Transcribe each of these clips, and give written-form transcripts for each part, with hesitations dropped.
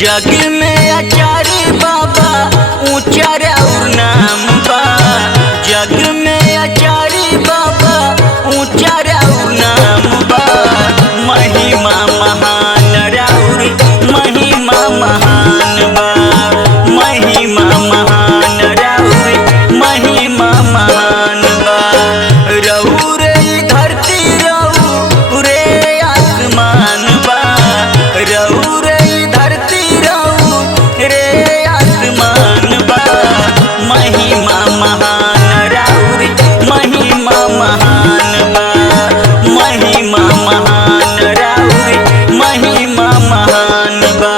जग में आचार्य बाबा ऊंचा और नाम बा। जग में आचार्य बाबा ऊंचा और नाम बा। महिमा महान राउर महिमा महान बा। महिमा महान राउर महिमा महान बा। रउर धरती रउर आसमान बा। रउर धरती रउर आसमान बा। महिमा महान राउर महिमा महान बा। महिमा महान राउर महिमा महान बा।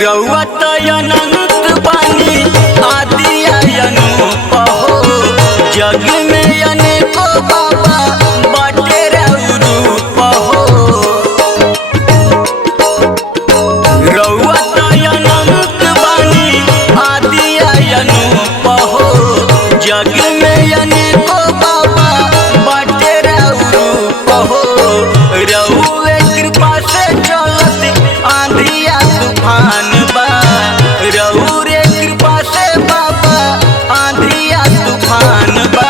रउआ त अनंत बानी आदि अनूप हो। जग में अनेको बाबा बाटे रउर रूप हो। रउआ त अनंत बानी आदि अनूप हो। जग में अनेको बाबा बाटे रउर रूप हो। रउए कृपा से चलत आंधिया तूफान बा। रउरे कृपा से बाबा आंधिया तूफान बा।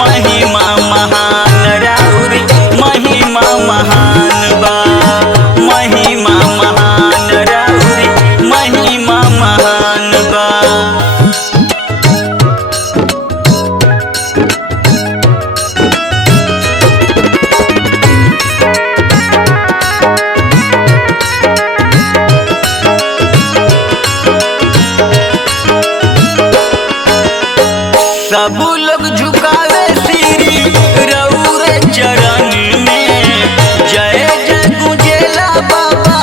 महिमा महान राउर महिमा महान बा। महिमा महान राउर महिमा महान बा। सब लोग झुकावे सिरी रउरे चरण में। जय जय गुंजेला बाबा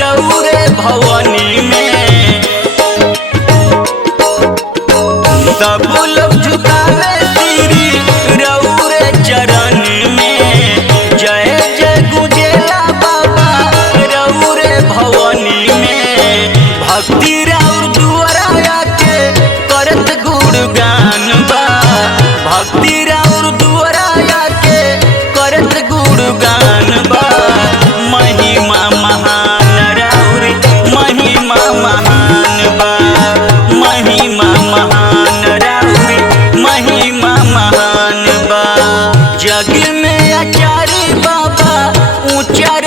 रउरे भवनी में। सब लोग झुकावे सिरी रउरे चरण में। जय जय गुंजेला बाबा रउरे भवनी में। भक्ति राउर दुआरा आके करत गुणगान बा। भक्ति राउर दुआरा आके करत गुणगान बा। महिमा महान राउर महिमा महान बा। महिमा महान राउर महिमा महान बा। जग में आचार्य बाबा ऊंचा